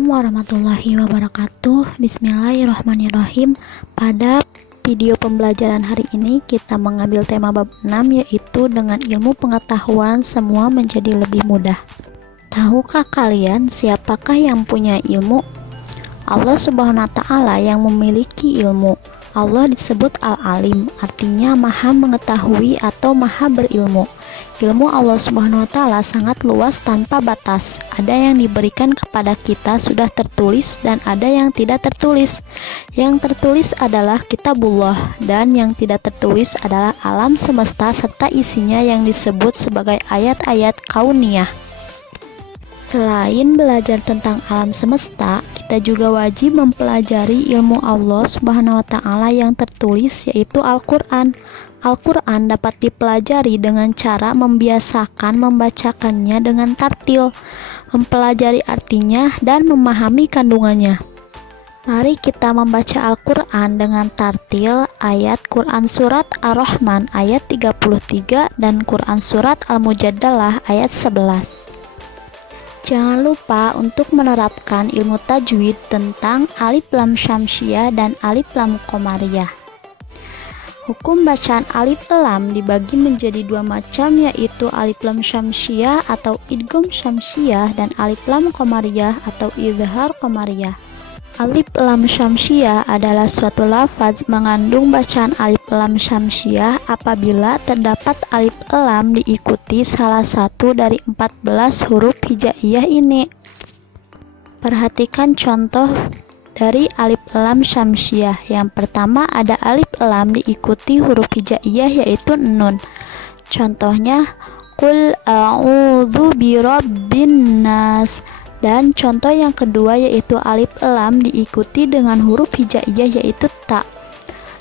Assalamualaikum warahmatullahi wabarakatuh. Bismillahirrahmanirrahim. Pada video pembelajaran hari ini kita mengambil tema bab 6, yaitu dengan ilmu pengetahuan semua menjadi lebih mudah. Tahukah kalian siapakah yang punya ilmu? Allah Subhanahu wa Ta'ala yang memiliki ilmu. Allah disebut Al-Alim, artinya maha mengetahui atau maha berilmu. Ilmu Allah Subhanahu wa Ta'ala sangat luas tanpa batas. Ada yang diberikan kepada kita sudah tertulis dan ada yang tidak tertulis. Yang tertulis adalah kitabullah dan yang tidak tertulis adalah alam semesta serta isinya yang disebut sebagai ayat-ayat kauniyah. Selain belajar tentang alam semesta, kita juga wajib mempelajari ilmu Allah Subhanahu wa Ta'ala yang tertulis, yaitu Al-Quran. Al-Quran dapat dipelajari dengan cara membiasakan membacakannya dengan tartil, mempelajari artinya, dan memahami kandungannya. Mari kita membaca Al-Quran dengan tartil ayat Quran Surat Ar-Rahman ayat 33 dan Quran Surat Al-Mujadalah ayat 11. Jangan lupa untuk menerapkan ilmu tajwid tentang alif lam syamsiyah dan alif lam qamariyah. Hukum bacaan alif lam dibagi menjadi dua macam, yaitu alif lam syamsiyah atau idgham syamsiyah dan alif lam qamariyah atau izhar qamariyah. Alif lam syamsiyah adalah suatu lafaz mengandung bacaan alif lam syamsiyah apabila terdapat alif lam diikuti salah satu dari 14 huruf hijaiyah ini. Perhatikan contoh dari alif lam syamsiyah. Yang pertama ada alif lam diikuti huruf hijaiyah yaitu nun. Contohnya qul a'udzu birabbin nas. Dan contoh yang kedua yaitu alif lam diikuti dengan huruf hijaiyah yaitu ta.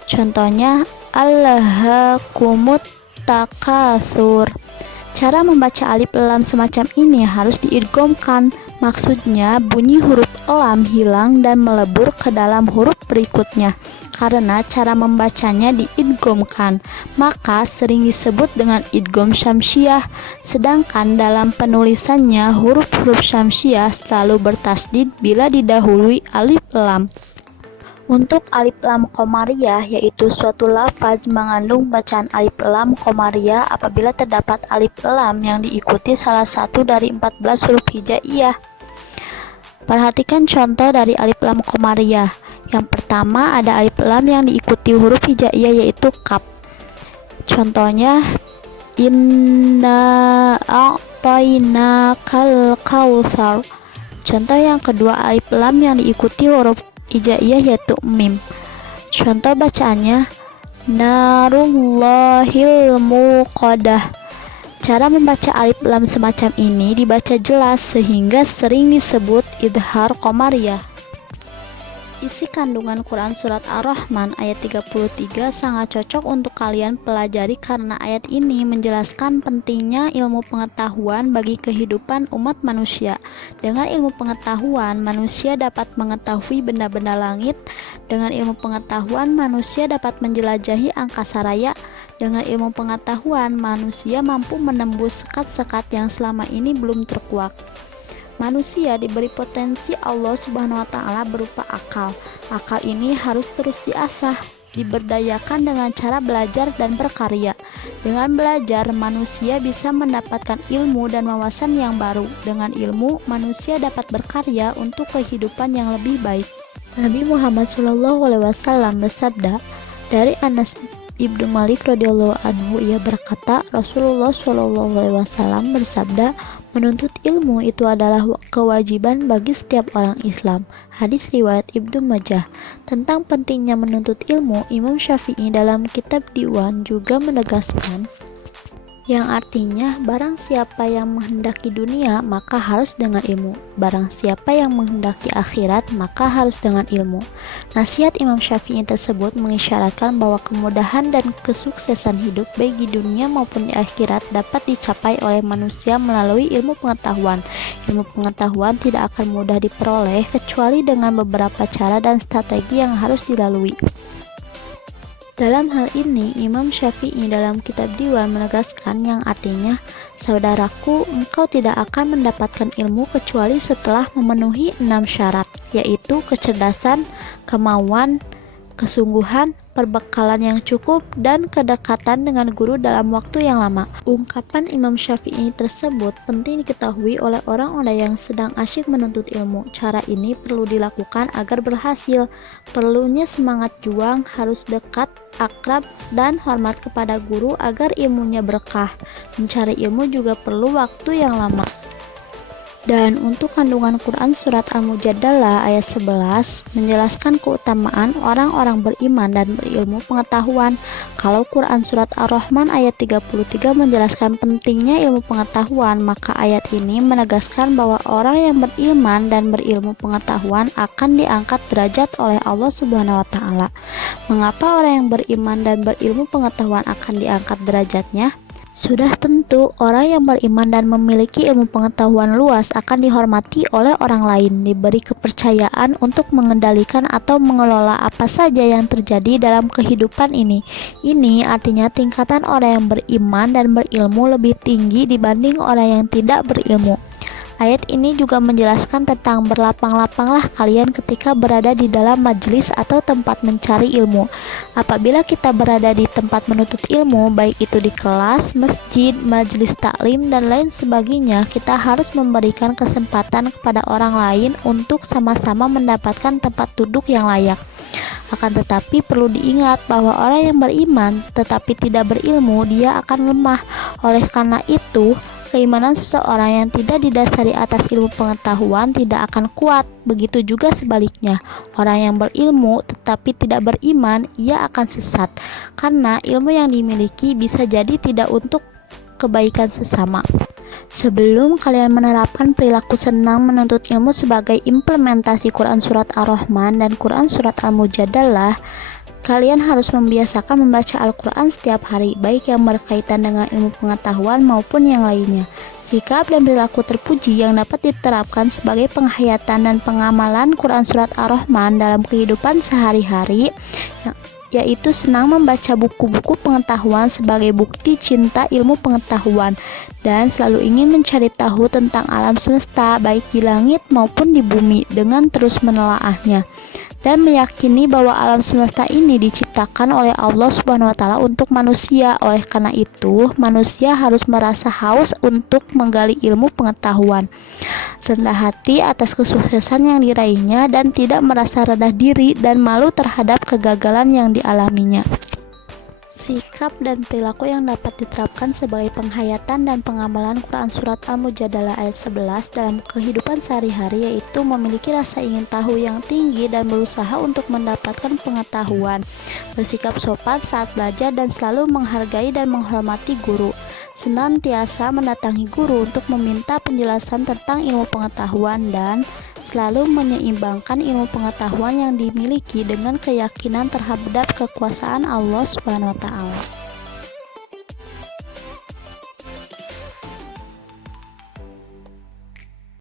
Contohnya alhaakumut takatsur. Cara membaca alif lam semacam ini harus diidghamkan. Maksudnya bunyi huruf lam hilang dan melebur ke dalam huruf berikutnya. Karena cara membacanya diidghamkan, maka sering disebut dengan idgham syamsiyah. Sedangkan dalam penulisannya huruf-huruf syamsiyah selalu bertasdid bila didahului alif lam. Untuk alif lam qamariyah, yaitu suatu lafaz mengandung bacaan alif lam qamariyah apabila terdapat alif lam yang diikuti salah satu dari 14 huruf hijaiyah. Perhatikan contoh dari alif lam qamariyah. Yang pertama ada alif lam yang diikuti huruf hijaiyah yaitu kaf. Contohnya inna a'tainakal kautsar. Contoh yang kedua alif lam yang diikuti huruf hijaiyah yaitu mim. Contoh bacaannya narullahil muqadah. Cara membaca alif lam semacam ini dibaca jelas sehingga sering disebut izhar qamariyah. Isi kandungan Quran Surat Ar-Rahman ayat 33 sangat cocok untuk kalian pelajari karena ayat ini menjelaskan pentingnya ilmu pengetahuan bagi kehidupan umat manusia. Dengan ilmu pengetahuan, manusia dapat mengetahui benda-benda langit. Dengan ilmu pengetahuan, manusia dapat menjelajahi angkasa raya. Dengan ilmu pengetahuan, manusia mampu menembus sekat-sekat yang selama ini belum terkuak. Manusia diberi potensi Allah Subhanahu wa Ta'ala berupa akal. Akal ini harus terus diasah, diberdayakan dengan cara belajar dan berkarya. Dengan belajar, manusia bisa mendapatkan ilmu dan wawasan yang baru. Dengan ilmu, manusia dapat berkarya untuk kehidupan yang lebih baik. Nabi Muhammad SAW bersabda, dari Anas Ibnu Malik radhiyallahu anhu, ia berkata, Rasulullah SAW bersabda, menuntut ilmu itu adalah kewajiban bagi setiap orang Islam. Hadis riwayat Ibnu Majah. Tentang pentingnya menuntut ilmu, Imam Syafi'i dalam kitab Diwan juga menegaskan, yang artinya barang siapa yang menghendaki dunia maka harus dengan ilmu, barang siapa yang menghendaki akhirat maka harus dengan ilmu. Nasihat Imam Syafi'i tersebut mengisyaratkan bahwa kemudahan dan kesuksesan hidup baik di dunia maupun di akhirat dapat dicapai oleh manusia melalui ilmu pengetahuan. Ilmu pengetahuan tidak akan mudah diperoleh kecuali dengan beberapa cara dan strategi yang harus dilalui. Dalam hal ini, Imam Syafi'i dalam kitab Diwan menegaskan yang artinya, saudaraku, engkau tidak akan mendapatkan ilmu kecuali setelah memenuhi 6 syarat, yaitu kecerdasan, kemauan, kesungguhan, perbekalan yang cukup, dan kedekatan dengan guru dalam waktu yang lama. Ungkapan Imam Syafi'i tersebut penting diketahui oleh orang-orang yang sedang asyik menuntut ilmu. Cara ini perlu dilakukan agar berhasil. Perlunya semangat juang, harus dekat, akrab, dan hormat kepada guru agar ilmunya berkah. Mencari ilmu juga perlu waktu yang lama. Dan untuk kandungan Quran surat Al-Mujadalah ayat 11 menjelaskan keutamaan orang-orang beriman dan berilmu pengetahuan. Kalau Quran surat Ar-Rahman ayat 33 menjelaskan pentingnya ilmu pengetahuan, maka ayat ini menegaskan bahwa orang yang beriman dan berilmu pengetahuan akan diangkat derajat oleh Allah Subhanahu wa taala. Mengapa orang yang beriman dan berilmu pengetahuan akan diangkat derajatnya? Sudah tentu, orang yang beriman dan memiliki ilmu pengetahuan luas akan dihormati oleh orang lain, diberi kepercayaan untuk mengendalikan atau mengelola apa saja yang terjadi dalam kehidupan ini. Ini artinya tingkatan orang yang beriman dan berilmu lebih tinggi dibanding orang yang tidak berilmu. Ayat ini juga menjelaskan tentang berlapang-lapanglah kalian ketika berada di dalam majelis atau tempat mencari ilmu. Apabila kita berada di tempat menuntut ilmu, baik itu di kelas, masjid, majelis taklim, dan lain sebagainya, kita harus memberikan kesempatan kepada orang lain untuk sama-sama mendapatkan tempat duduk yang layak. Akan tetapi perlu diingat bahwa orang yang beriman tetapi tidak berilmu, dia akan lemah. Oleh karena itu, keimanan seseorang yang tidak didasari atas ilmu pengetahuan tidak akan kuat. Begitu juga sebaliknya, orang yang berilmu tetapi tidak beriman, ia akan sesat. Karena ilmu yang dimiliki bisa jadi tidak untuk kebaikan sesama. Sebelum kalian menerapkan perilaku senang menuntut ilmu sebagai implementasi Quran surat Ar-Rahman dan Quran surat Al-Mujadalah, kalian harus membiasakan membaca Al-Quran setiap hari, baik yang berkaitan dengan ilmu pengetahuan maupun yang lainnya. Sikap dan perilaku terpuji yang dapat diterapkan sebagai penghayatan dan pengamalan Quran surat Ar-Rahman dalam kehidupan sehari-hari, yaitu senang membaca buku-buku pengetahuan sebagai bukti cinta ilmu pengetahuan, dan selalu ingin mencari tahu tentang alam semesta, baik di langit maupun di bumi, dengan terus menelaahnya, dan meyakini bahwa alam semesta ini diciptakan oleh Allah Subhanahu wa taala untuk manusia. Oleh karena itu, manusia harus merasa haus untuk menggali ilmu pengetahuan, rendah hati atas kesuksesan yang diraihnya, dan tidak merasa rendah diri dan malu terhadap kegagalan yang dialaminya. Sikap dan perilaku yang dapat diterapkan sebagai penghayatan dan pengamalan Quran surat Al-Mujadalah ayat 11 dalam kehidupan sehari-hari, yaitu memiliki rasa ingin tahu yang tinggi dan berusaha untuk mendapatkan pengetahuan, bersikap sopan saat belajar dan selalu menghargai dan menghormati guru, senantiasa mendatangi guru untuk meminta penjelasan tentang ilmu pengetahuan, dan selalu menyeimbangkan ilmu pengetahuan yang dimiliki dengan keyakinan terhadap kekuasaan Allah Subhanahu wa taala.